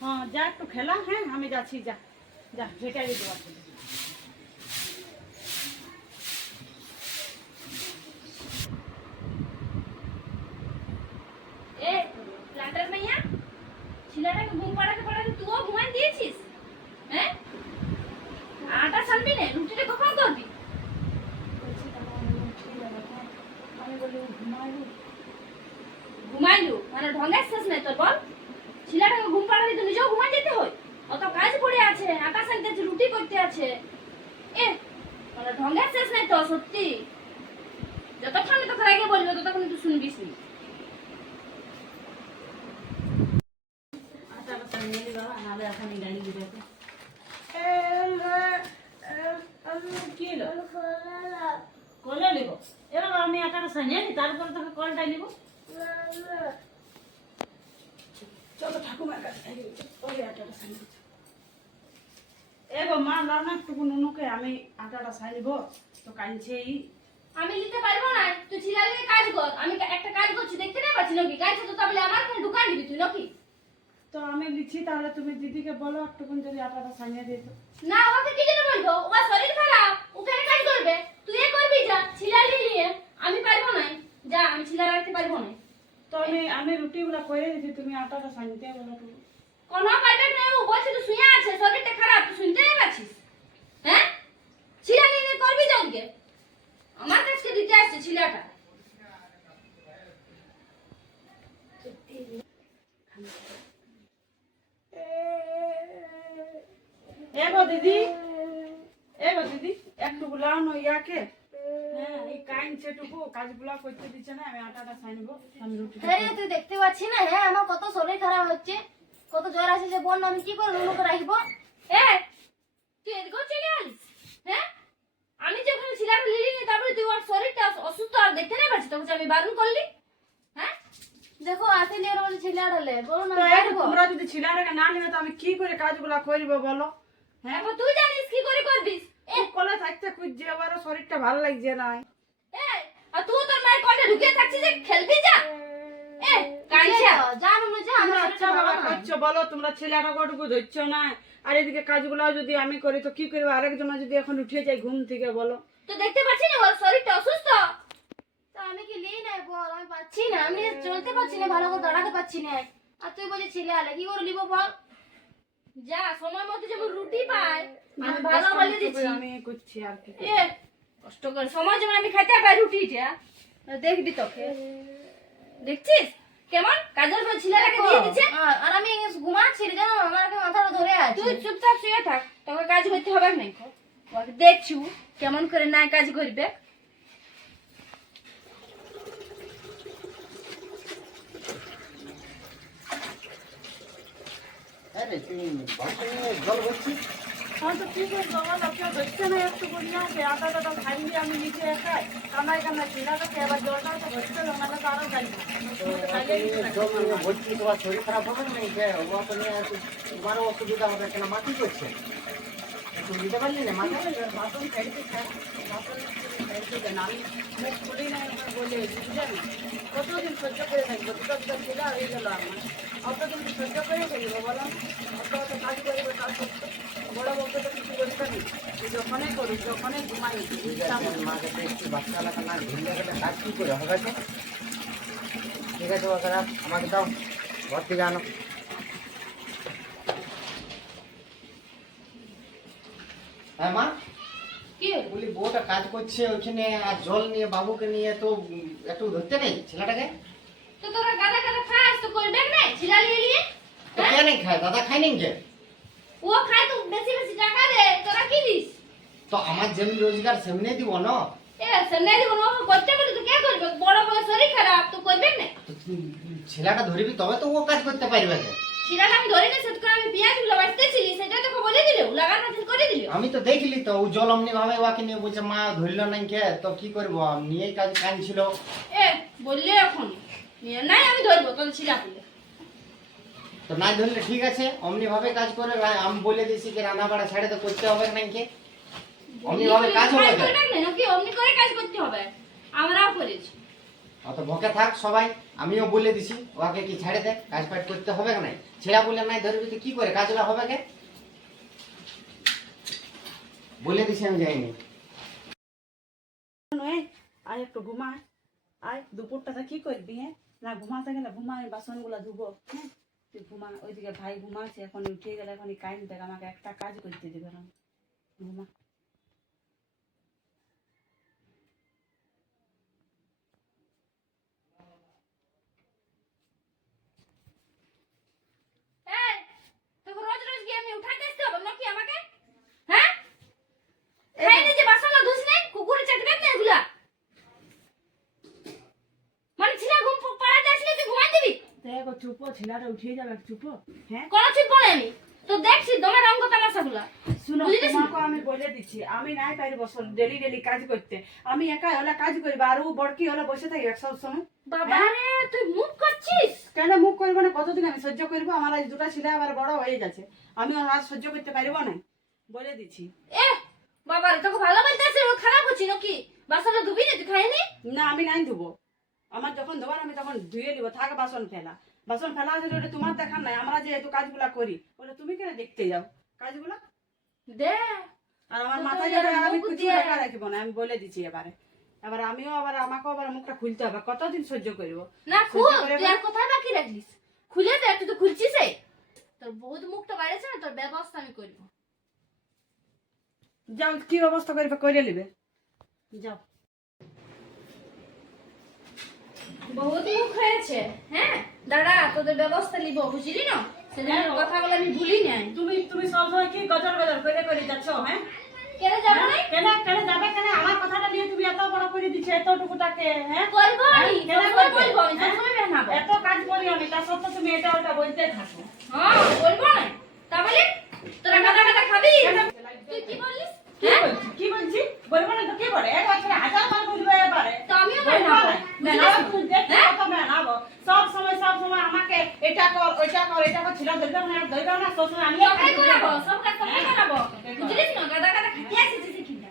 হ্যাঁ যা একটু খেলা হ্যাঁ আমি যাচ্ছি যা যা ঝেঁটাই দেওয়া এ প্লান্টার মাইয়া ছেলেটাকে ঘুম পাড়াতে পাড়াতে তুইও ঘুমান দিয়েছিস হ্যাঁ আটা সানবি না রুটিটা কখন করবি আমি বলি ঘুমাইলু ঘুমাইলু মানে ঢঙ্গের শেষ নাই তোর বল ছেলেটাকে ঘুম পাড়াতে তো নিজেও ঘুমান যেতে হয় অত কাজ পড়ে আছে আটা সানতে আছে রুটি করতে আছে এ মানে ঢঙ্গের শেষ নাই তো সত্যি যতক্ষণ আমি তোকে আগে বলব ততক্ষণ তুই শুনবিস নি আটাটা সানিয়ে দিবা নাহলে এখন গাড়ি দিবে কি কলে নিব। এবার আমি আটাটা সানিয়ে নি তারপরে তোকে কলটা নিব। চলো ঠাকুমার কাছে থেকে আটাটা সানিয়ে এগো মা দাও না একটু নুনুকে আমি আটাটা সানিব তো কাঁদছেই আমি নিতে পারব না তুই ছিলালে কাজ কর। আমি একটা কাজ করছি দেখতে না পাচ্ছি নাকি? কাজ তো তাহলে আমার কোনো দোকান দিবি তুই নাকি? তো আমি লিখছি তাহলে তুমি দিদিকে বলো একটুকুন যদি আটাটা সানিয়ে দিত না ওকে কি জন্য বলব? শরীর খারাপ ওখানে কাজ করবে তুই এ করবি যা ছিলালি নিয়ে আমি পারব না যা আমি ছিলা রাখতে পারব না তো আমি আমি রুটিগুলো করে দিচ্ছি তুমি আটাটা সানিতে বলো একটু। কোনো পারবে না ও বলছে তুই শুয়ে আছে শরীরটা খারাপ তুই শুনতে পাচ্ছিস হ্যাঁ ছিলালি নিয়ে করবি ওকে আমার কাছে দিতে আসছে ছিলাটা এগো দিদি এগো দিদি একটু লাও না ইয়াকে তুই দেখতে পাচ্ছি না? হ্যাঁ আমার কত শরীর খারাপ হচ্ছে কত জ্বর আসছে বোন আমি কি করে রুনুকে রাখব? এ তুই এদিকেও চলে আলিস হ্যাঁ? আমি যে ওখানে ছিলাম লিলি নি তারপরে তুই ওর শরীরটা অসুস্থ আর দেখতে না পাচ্ছি তোকে আমি বারণ করলি? হ্যাঁ? দেখো আসেলি ওর বলছে ছেলে আড়ালে বলো না। তোমরা যদি ছিলাটাকে না নিবে তো আমি কি করে কাজগুলো করব বলো? হ্যাঁ? তুই জানিস কি করে করবিস? খুঁজছে আবারও শরীরটা ভালো লাগছে না। আর তুই তোর মায়ের কলে ঢুকে থাকছিস যে খেলবি যা। এ কাঞ্চা জানো না যে আমার আচ্ছা বাবা করছ বলো তোমরা ছেলেটা কটুকু ধরছো না। আর এদিকে কাজগুলো যদি আমি করি তো কি করব? আরেকজন যদি এখন উঠে যায় ঘুম থেকে বলো। তো দেখতে পাচ্ছি না ওর শরীরটা অসুস্থ? তো আমি কি বল আমি পাচ্ছি না। আমি চলতে পারছি না ভালো করে দাঁড়াতে পারছি না। আর তুই বলছিস ছেলে আলে কি করে নিবো বল? যা সময় মতো যেমন রুটি পায় আমি ভালো বলে দিচ্ছি। আমি করছি আর কি এ কষ্ট করে সময় যেমন আমি খেতে পাই রুটিটা দেখবি তোকে। দেখছিস? কেমন? কাজের পর ছেলেটাকে দিয়ে দিচ্ছে। আর আমি ঘুমাচ্ছি রে, জানো? আমার একটা মাথাটা ধরে আছে। তুই চুপচাপ শুয়ে থাক তোকে কাজ করতে হবে না ওকে দেখছু কেমন করে না কাজ করবে আরে তুই বাসন নিয়ে জল তো কি করব বলো কেউ ধরছে না একটু বলিয়া যে আটা টাটা খাইনি আমি নিজে একাই কামাই কামাই ছেলেটাকে এবার জলটাও তো না নাহলে তো খাইলে। জল নিয়ে ভরছিস তোমার শরীর খারাপ হবে না? যে ও তো নিয়ে তোমারও অসুবিধা হবে কেন মাটি করছে? একটু নিতে পারলি না মাথা বাসন খাইতে খাই বাসন খাইতে আমি মুখ খুলি না বলে বুঝলেন? কতদিন সহ্য করে থাকব? দুটো দুটো ছেলে হয়ে গেল আমার। অতদিন সহ্য করে থাকব বলো? অত অত কাজ করব কাজ করতে বড় তো কিছু করতে নেই যখনই করি যখনই ঘুমাই ঠিক আছে মাকে একটু বাচ্চা এলাকা না ঢিলে গেলে কাজ কি করে হবে তো ঠিক আছে রাখ আমাকে দাও ঘর থেকে আনো। হ্যাঁ মা? কি? বলি বউটা কাজ করছে ওইখানে আর জল নিয়ে বাবুকে নিয়ে তো একটু ধরতে নেই ছেলেটাকে? তো তোরা গাদা গাদা খাস তো করবে না? ছিলা নিয়ে নিয়ে? তো কে নেই খায়? দাদা খায় নেই কে ও খায় তো বেশি বেশি টাকা দে তোরা কি দিস? তো আমার যেমনি রোজগার সেমনি দিব না। এ সামনে দিব না করতে বলি তো কে করবে? বড় বড় শরীর খারাপ তো করবে না? ছেলেটা ধরবি তবে তো ও কাজ করতে পারবে কে। ছিলাটা আমি ধরে না সেট আমি পেঁয়াজগুলো বাঁচতেছিলি সেটা তোকে বলে দিলে লাগার মাঝে করে দিলে। আমি তো দেখলি তো ও জল অমনি ভাবে ওকে নিয়ে বলছে মা ধরল নাই কে তো কি করব? নিয়েই কাজ কাঁদছিল এ বললে এখন নাই আমি ধরবো তোর ছিলা তো না ধরলে ঠিক আছে অমনি ভাবে কাজ করে আমি বলে দিয়েছি কি রান্না বাড়া ছেড়ে তো করতে হবে নাই কে অমনি ভাবে কাজ হবে কে? না অমনি করে কাজ করতে হবে। আমরাও করেছি। অত ভকে থাক সবাই, আমিও বলে দিছি, ওকে কি ছেড়ে দে, কাজ ফাজ করতে হবে না ছেড়া বলে নাই, ধরবি তো কি করে কাজগুলো হবে কে? বলে দিছি আমি যাইনি। আয় একটু ঘুমা আয়, দুপুরটা কি করবি হ্যাঁ? না, ঘুমাতে গেলে ঘুমায়, বাসনগুলো ধুবো হ্যাঁ? তুই ঘুমা ওইদিকে ভাই ঘুমাচ্ছে, এখন উঠে গেলে এখন কাইন দেখ, আমাকে একটা কাজ করতে দেবে না। ঘুমা এই, তোকে রোজ রোজ গিয়ে এমনি উঠাতে আসতে হবে নাকি আমাকে হ্যাঁ খাইনি যে বাসনগুলো ধুস নাই কুকুরে চাটবে না এগুলা মানে ছিলা ঘুম পাড়াতে আসলে তুই ঘুমাই দিবি দেখো চুপো ছেলেটা উঠে যাবে চুপো হ্যাঁ? কোনো চুপ পড়ে আমি তো দেখছি রঙ্গ তামাশাগুলা। শুনো তোমাকে আমি বলে দিচ্ছি আমি নাই পারিব ডেলি ডেলি কাজ করতে। আমি একা হলে কাজ করব আর ও বড়কি হলে বসে থাকি সব সময় বাবা রে তুই মুখ করছিস? কেন মুখ করব না? কতদিন আমি সহ্য করব? আমার আজ দুটা ছেলে আবার বড় হয়ে গেছে। আমি আর সহ্য করতে পারব না। বলে দিচ্ছি। এ বাবা রে তোকে ভালো বলতে আছে ও খারাপ হচ্ছি নাকি? বাসনটা ধুবি না তুই খাইনি না আমি নাই ধুবো। আমার যখন ধোবার আমি তখন ধুয়ে নিব। থাক বাসন ফেলা। বাসন ফেলা আছে ওটা তোমার দেখার নাই আমরা যে এত কাজগুলা করি ওটা তুমি কেন দেখতে যাও? কাজগুলা? দে। আর আমার মাথায় যাবে আমি কিছু লেখা রাখব না আমি বলে দিচ্ছি এবারে। এবার আমিও আবার আমাকেও আবার মুখটা খুলতে হবে কতদিন সহ্য করব? না খুল তুই আর কোথায় বাকি রাখলিস? খুলে দে তুই তো খুলছিস এই। তোর বহুত মুখটা বাইরেছে না তোর ব্যবস্থা আমি করব। যাও কি ব্যবস্থা করবে করে নেবে। যাও। বহুত মুখ হয়েছে। হ্যাঁ? দাদা তোদের ব্যবস্থা নিব বুঝলি না? সেদিনের কথাগুলো আমি ভুলি নাই তুমি তুমি সবসময় কি গজর গজর করে করে যাচ্ছ হ্যাঁ? কেন যাব না? কেন কেন যাবে কেন? আমার কথাটা নিয়ে তুমি এত বড় করে দিচ্ছ এতটুকুটাকে হ্যাঁ? করব আমি কেন সবসময় করবে? আমি হ্যাঁ? সবসময় বেনাবো এত কাজ করি আমি তার সত্ত্বেও তুমি এটা ওটা বলতে থাকো। হ্যাঁ বলব না তা বলে তোরা কাদা কাদা খাবি? তুই কি বললিস কি হ্যাঁ? কি বলছিস বলব না তো কি বলে? এক বছরে হাজার এবারে তো আমিও। মেলাবো হ্যাঁ? মেলাবো। সব সময় সব সময় আমাকে এটা কর ওইটা কর এটা কর ছিল ধরবে না ধরবে না সব সময় আমি করাবো সব কাজ করাবো তোকে করাবো। বুঝলিস না গাদা গাদা খাইতে আসিস এখানটা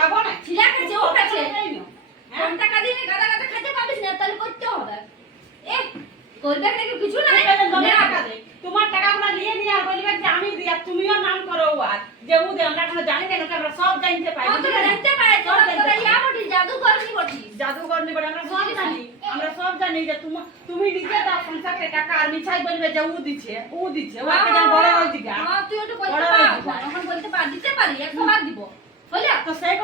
খাব না ছিলা খাচ্ছে ও খাচ্ছে হ্যাঁ? কম টাকা দিয়ে গাদা গাদা খেতে পাবিস না তাহলে করতে হবে এ করবে নাকি কিছু নাই তুমি তাহলে জমে না। টাকা দে। তোমার টাকাগুলো নিয়ে নিয়ে আর বলবে যে আমি দিই আর তুমিও নাম করো আর যে ও দে আমরা কোনো জানি না আমরা সব জানতে পাই ও তোরা দেখতে পায় তোরা তোরা ইয়া বটি জাদুঘর কি বটিস জাদুঘর নিবে আমরা সব জানি আমরা সব জানি যে তুমি তুমি নিজে দাও সংসারে টাকা আর মিছাই বলবে যে ও দিচ্ছে ও দিচ্ছে ও একটা যেন বড় হয়ে দিবে হ্যাঁ, তুই ওটা বলতে বড় পার হয়ে দিবে। এখন বলতে পার দিতে পারি একশো বার দিব হলে তো সেই কথা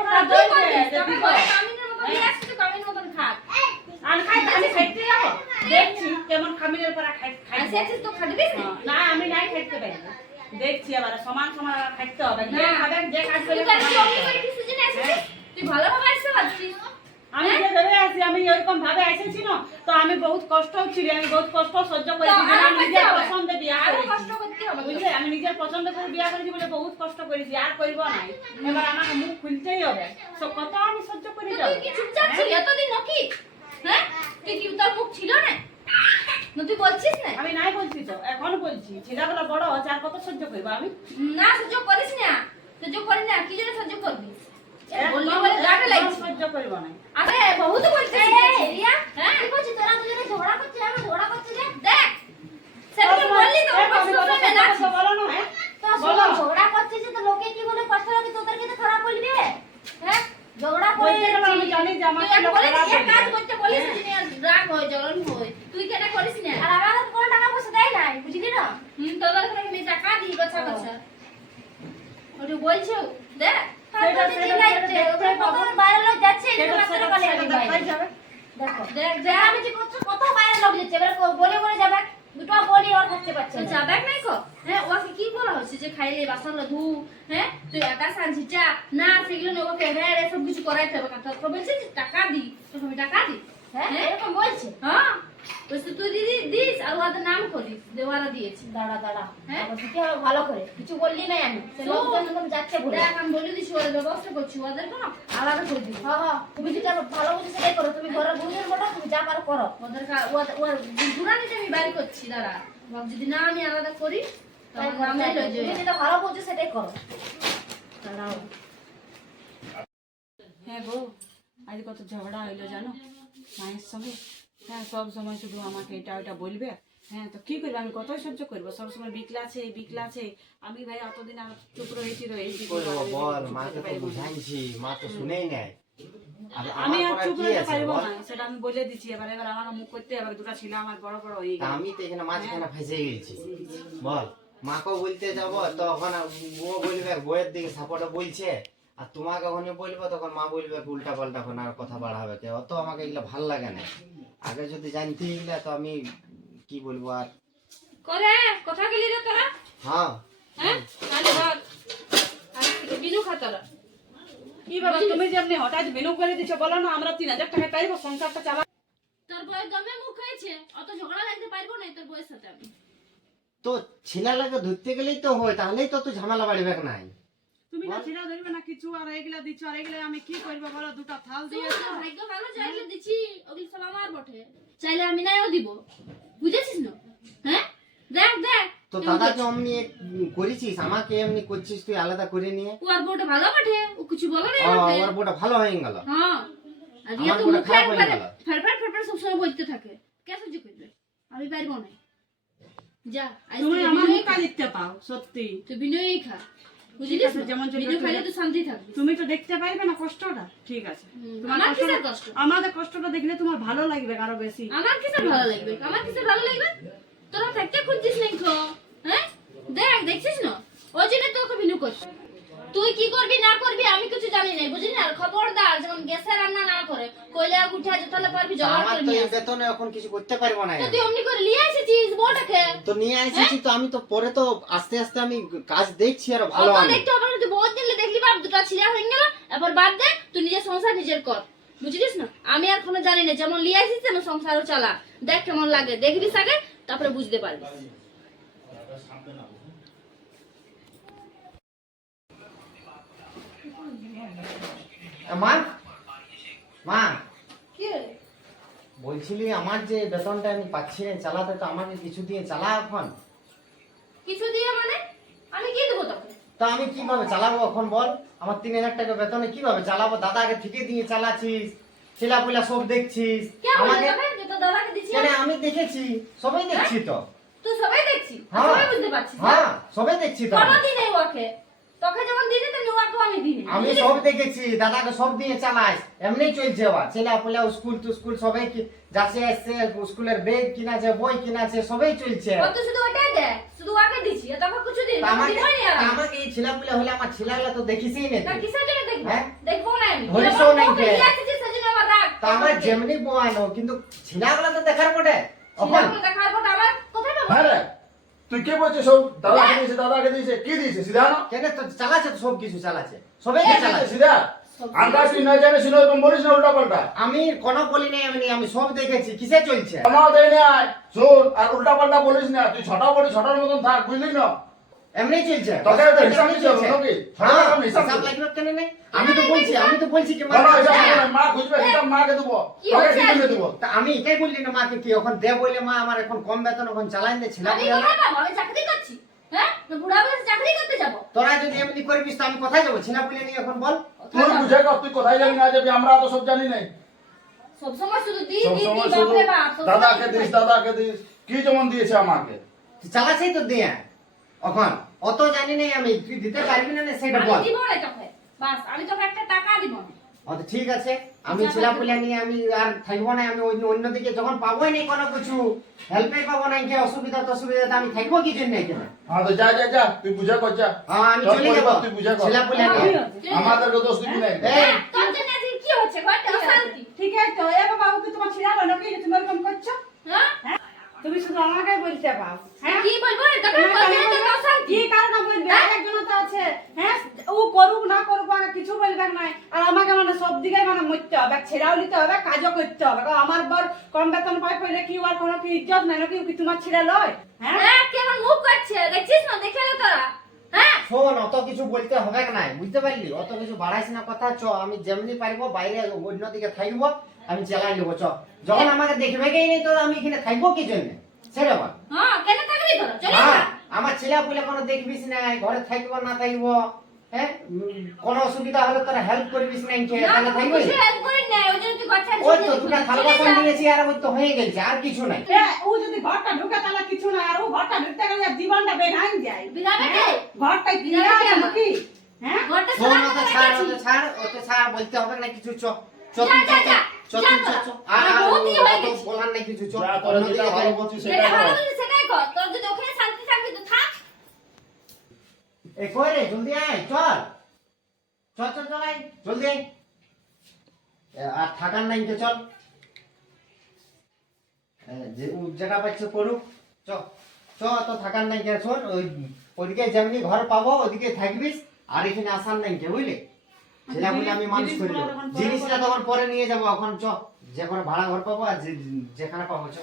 আর তুই বলবে করবি যে তোকে দিব। ঘরে কামিনের মতন নিয়ে আসছিস তুই কামিনের মতন খাক আমি খাই আমি খাইতে যাব দেখছি কেমন খামিরের পরা খাই খাই আসে আসিস তো খাটবিস না না আমি নাই খাইতে পারব দেখছি আবার সমান সমান খাইতে হবে। যে খাবেন খাবে। যে জেনে আসিস তুই ভালোভাবে আসতে পারছিস। আমি যে ভেবে আছি আমি এরকম ভাবে এসেছি না তো আমি বহুত কষ্ট ছিল আমি বহুত কষ্ট সহ্য করেছি আমি নিজের। পছন্দে বিয়া করেছি। কষ্ট করতে হবে। বুঝলে? আমি নিজের পছন্দ করে বিয়া করেছি বলে বহুত কষ্ট করেছি আর করব নাই। এবার আমাকে মুখ খুলতেই হবে। তো কত আমি সহ্য করে যাব? তুই কি চুপচাপ ছিলি এতদিন নাকি? হ্যাঁ? তুই কি তোর মুখ ছিল না? না তুই বলছিস না? আমি নাই বলছি তো এখন বলছি। ছেলেগুলো বড় হচ্ছে আর কত সহ্য করব আমি? না সহ্য করিস না। সহ্য করিস না কি জন্য সহ্য করবি? বললি একদম- বলে গাটা একদম লাগছে সহ্য করব না। আরে বহুত বলছিস রিয়া হ্যাঁ? কি করছিস? তোরা দুজনে ঝগড়া করছিস? আমরা ঝগড়া করছি রে দেখ সেদিন বললি তো এই আমি কষ্ট কথা না বলো না হ্যাঁ? বলো। ঝগড়া করছিস তো লোকে কি বলে কষ্ট লাগে? তোদের কি খারাপ বলবে হ্যাঁ? ঝগড়া করে আমি জানি যে আমার তুই এক খারাপ এক কাজ করতে বলিস যে রাগ হয় জ্বলন হয়। তুই কেন করিস না? আর আমার হাতে টাকা পয়সা দেয় নাই বুঝলি না? হুম তোদের টাকা দিই কথা ওটা বলছো? দেখ। যে দুটো বলি পারছে না। নাই কো? হ্যাঁ ওকে কি বলা হচ্ছে যে খাইলে বাসন ধু হ্যাঁ তুই একা সানছি চা না সেগুলো না ওকে হ্যাঁ এসব কিছু করাইতে হবে তো বলছে টাকা দি তোকে আমি টাকা দি। হ্যাঁ? এরকম বলছে? হ্যাঁ? বলছে তুই দিদি দিস আর ওদের নাম করিস দেওয়ারা দিয়েছি। দাঁড়া দাঁড়া। হ্যাঁ? আবার হবে? ভালো করে। কিছু বললি নাই আমি। লোকজন যাচ্ছে বলে। দেখ বলে দিচ্ছি ওদের ব্যবস্থা করছি। ওদের কোনো আলাদা করে দিবি। হ্যাঁ হ্যাঁ। তুমি যেটা ভালো বুঝে সেটাই করো। তুমি ঘরের গুরুজন বলো তুমি যা পারো করো। ওদের ওর গুড়ানিটা আমি বাইর করছি দাঁড়া। যদি না আমি আলাদা করি আমি তুমি যেটা ভালো বুঝছ সেটাই করো। দাঁড়াও। হ্যাঁ গো আজ কত ঝগড়া হইল জানো? মায়ের সঙ্গে? হ্যাঁ সব সময় শুধু আমাকে এটা ওটা বলবে। হ্যাঁ তো কি করবে? আমি কতই সহ্য করব? সবসময় বিকলা আছে বিকলা আছে। আমি ভাই এতদিন আর চুপ রয়েছি মাকে আমি আর চুপ রইতে পারব না সেটা আমি বলে দিচ্ছি। এবার এবার আমার মুখ করতে হবে দুটা ছিল আমার বড় বড় হয়ে আমি তো এখানে মাঝখানে ফেসে গেছি। বল মাকেও বলতে যাব তখন ও বলবে বইয়ের দিকে সাপোর্টে বলছে। আর তোমাকে যখন বলব তখন মা বলবে উল্টা পাল্টা আর কথা বাড়াবে কে। অত আমাকে এগুলো ভালো লাগে না। আগে যদি জানতে গেলে তো আমি কি বলব আর? করে কথা গেলি রে তোরা? হ্যাঁ। হ্যাঁ? তাহলে বল বিনু খাতরা কি বাবা তুমি যেমনি হঠাৎ মেনু করে দিচ্ছ বলো না আমরা তিন হাজার টাকা পাইবো সংসারটা চালা তোর বউয়ের দমে মুখ হয়েছে অত ঝগড়া লাগতে পারব না তোর বউয়ের সাথে আমি। তো ছেলে লাগে ধরতে গেলেই তো হয় তাহলেই তো তুই ঝামেলা বাড়বে নাই। তুমি না ছিড়া ধরবে না কিছু আর এগুলা দিচ্ছ আর এগুলা আমি কি করব বলো? দুটা থাল দিয়ে তোর ভাগ্য ভালো চাইলে দিচ্ছি ওগুলো সব আমার বটে। চাইলে আমি নাইও দিব। বুঝেছিস না? হ্যাঁ? দেখ দেখ। তো দাদাকে অমনি এক করেছিস? আমাকে এমনি করছিস তুই আলাদা করে নিয়ে? ও আর বউটা ভালো বটে? ও কিছু বলে না ও, আমাকে? আমার বউটা ভালো হয়ে গেল। হ্যাঁ। আর ইয়ে তো মুখে। ফেরফের ফেরফের সবসময় বলতে থাকে। কে সহ্য করবে? আমি পারব না। যা তুমি আমার মুখটা দেখতে পাও সত্যি। তুই বিনয়ই খা। তুমি তো দেখতে পারবে না কষ্টটা। ঠিক আছে। আমাদের কষ্টটা দেখলে তোমার ভালো লাগবে আরও বেশি। আমার কিসের ভালো লাগবে? আমার কিসের ভালো লাগবে? তোরা থাকতে খুঁজছিস নাই তো? হ্যাঁ? দেখ দেখছিস না? ওই জন্য তোকে বিনু করছে। তুই কি করবি না করবি আমি কিছু জানি না বুঝলি না? আর খবরদার যেমন গ্যাসে রান্না না করে উঠা যেতে পারবি আমার তো এই বেতনে এখন কিছু করতে পারব না তো তুই অমনি করে নিয়ে এসেছিস বউটাকে? তো নিয়ে এসেছি তো আমি তো পরে তো আস্তে আস্তে আমি কাজ দেখছি আর ভালো আমি দেখতে হবে তুই বহুত দিলে দেখলি বাপ দুটা ছিলা হয়ে গেল এবার বাদ দে তুই নিজের সংসার নিজের কর। বুঝলিস না? আমি আর কোনো জানি না যেমন লিয়ে আসিস তেমন সংসারও চালা। দেখ কেমন লাগে দেখবি আগে তারপরে বুঝতে পারবি। মা মা। কি? বলছিলি আমার যে বেতনটা আমি পাচ্ছি না চালাতে তো আমাকে কিছু দিয়ে চালা এখন। কিছু দিয়ে মানে? আমি কি দেবো তোকে তো আমি কীভাবে চালাবো এখন বল? আমার তিন হাজার টাকা বেতনে কীভাবে চালাবো? দাদাকে ঠিকই দিয়ে চালাচ্ছিস ছেলা পুলা সব দেখছিস। আমাকে কেন আমি দেখেছি সবাই দেখছি তো। তুই সবাই দেখছি? হ্যাঁ। সবাই বুঝতে পারছিস হ্যাঁ সবাই দেখছি তো। আমি। কোনো দিন এই ওকে। তোকে দিনে ওকেও আমি দিনে আমি সব দেখেছি দাদাকে সব দিয়ে চালাস। এমনি চলছে ছেলে পেলে স্কুল টু স্কুল সবাই কি যাচ্ছে আসছে স্কুলের ব্যাগ কিনাছে বই কিনাছে সবাই চলছে। ও তো শুধু ওটাই দে শুধু ওকে দিছি তোকে কিছু দিই এই ছেলে পেলে হলে আমার ছেলেগুলো তো দেখিসই না তা কিসের জন্য দেখব? হ্যাঁ? দেখব না আমি। নাই কে? সেজন্য আমার তা আমার যেমনি বোয়ানো কিন্তু ছেলেগুলো তো দেখার পড়ে ছিলাম দেখার পর আমার কোথায় পাবো? হ্যাঁ তুই কে বলছিস সব? দাদাকে দিয়েছে? দাদাকে দিয়েছে? কি দিয়েছে? সিধা না? কেন তো চালাচ্ছে তো সব কিছু চালাচ্ছে। সবাই চালাচ্ছে। সিধা? আমরা তুই না জানিস না এরকম বলিস না উল্টা পাল্টা আমি কোনো বলি নাই আমি আমি সব দেখেছি। কিসে চলছে? আমার দেয় না শোন আর উল্টা পাল্টা বলিস না। তুই ছটা বলি ছটার মতন থাক বুঝলি না? এমনি চলছে। তোকে তো হিসাব এমনি হবে নাকি? হ্যাঁ। হিসাব হিসাব লাগবে কেন নাই আমি তো বলছি আমি তো বলছি কি মা বলো হিসাব দিতে হবে, মা খুঁজবে হিসাব মাকে দেবো। তোকে কি আজকে? দেবো। তা আমি এটাই বললি না মাকে কি এখন দে বলে মা আমার এখন কম বেতন এখন চালাই দে ছেলে আমি কোথায় পাবো? আমি চাকরি করছি হ্যাঁ? বুড়া বয়সে চাকরি করতে যাব। তোরা যদি এমনি করবিস তো আমি কোথায় যাব? ছেলে পুলে নিয়ে এখন বল। তুই বুঝে কর তুই কোথায় যাবি না যাবি আমরা তো সব জানি নাই। সব সময় শুধু দি দি দি সময় বাপ দাদাকে দিস দাদাকে দিস। কি যেমন দিয়েছে আমাকে। চালাছেই তো দিয়ে এখন? অত জানি নাই আমি তুই দিতে পারবি না না সেটা আমি বল। দিব না তোকে বাস আমি তোকে একটা টাকা দিব। না ও ঠিক আছে আমি ছেলে পুলে নিয়ে আমি আর থাকব না আমি অন্য অন্যদিকে যখন পাবোই নাই কোনো কিছু হেল্পে পাবো না কি অসুবিধা অসুবিধা আমি থাকব কি জন্য এখানে? হ্যাঁ তো যা যা যা তুই বুঝে কর যা। হ্যাঁ আমি চলে যাব। তুই বুঝে কর। ছেলে পুলে নিয়ে আমাদেরকে দোষ দিবি নাই এই তোর জন্য কি হচ্ছে? ঘরটা অশান্তি। ঠিক আছে তো এ বাবা ওকে তোমার হলো নাকি তুমি এরকম করছ? হ্যাঁ? তুমি শুধু আমাকে বলতে পাও হ্যাঁ? কি বলব? কি কারণে বলবে? একজন তো আছে হ্যাঁ? ও করুক না করুক আগে কিছু বলবে নাই আর আমাকে মানে সব দিকে মানে মরতে হবে ছেড়াও নিতে হবে কাজও করতে হবে। কারণ আমার বর কম বেতন পাই পড়লে কি আর কোনো কি ইজ্জত নাই নাকি কি তোমার ছেড়ে লয়? হ্যাঁ? হ্যাঁ কেমন মুখ করছে? দেখছিস না? দেখে নে তোরা। হ্যাঁ? শোন অত কিছু বলতে হবে না বুঝতে পারলি? অত কিছু বাড়াইস না কথা চ আমি যেমনি পারব বাইরে অন্যদিকে থাকব আমি চালাই নেব চ যখন আমাকে দেখবে গেই নেই তো আমি এখানে থাকব কি জন্য? বল। হ্যাঁ কেন থাকবি তোরা? চলে যা। হ্যাঁ, আমার ছেলে পুলে কোনো দেখবিস না ঘরে থাকব না থাকব হ্যাঁ? কোনো অসুবিধা হলে তোরা হেল্প করবিস না কে তাহলে থাকবে? কিছু হেল্প ওই জন্য তুই কথা ওই তো দুটা থালা বাসন নিয়েছি আর ওই তো হয়ে গেছে আর কিছু নাই। ও যদি ঘরটা ঢুকে তাহলে কিছু না আর ও ঘরটা ঢুকতে গেলে জীবনটা বেঘান যায়। বিরাবে বিরাবে কিনা কে যাব আমার? কি হ্যাঁ? ঘরটা শোন সারা ওতে করে ছাড় ছাড় ছাড় বলতে হবে না কিছু চ। চ আর আমার আর বহুত অত গেছে। বলার নাই কিছু চ যা তোরা অন্যদিকে যেটা ভালো বলছিস যেটা কর। সেটাই কর। তোর যদি ওখানে শান্তি থাকবি তো থাক। এ কই রে? জলদি আয় চল। চল চল চল আয় জলদি আয়। আর থাকার নাই তো চল। যে ও জায়গা পাচ্ছে পড়ুক চ। চ তো থাকার নাই কে শোন ওই ওদিকে যেমনি ঘর পাবো ওদিকে থাকবিস আর এখানে আসার নাই কে বুঝলি? সেটা বলে আমি মানুষ করে জিনিসটা তখন পরে নিয়ে যাব এখন চ যে কোনো ভাড়া ঘর পাবো আর যেখানে পাবো চ।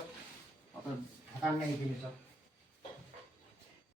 অত ঢাকার নেই কিনে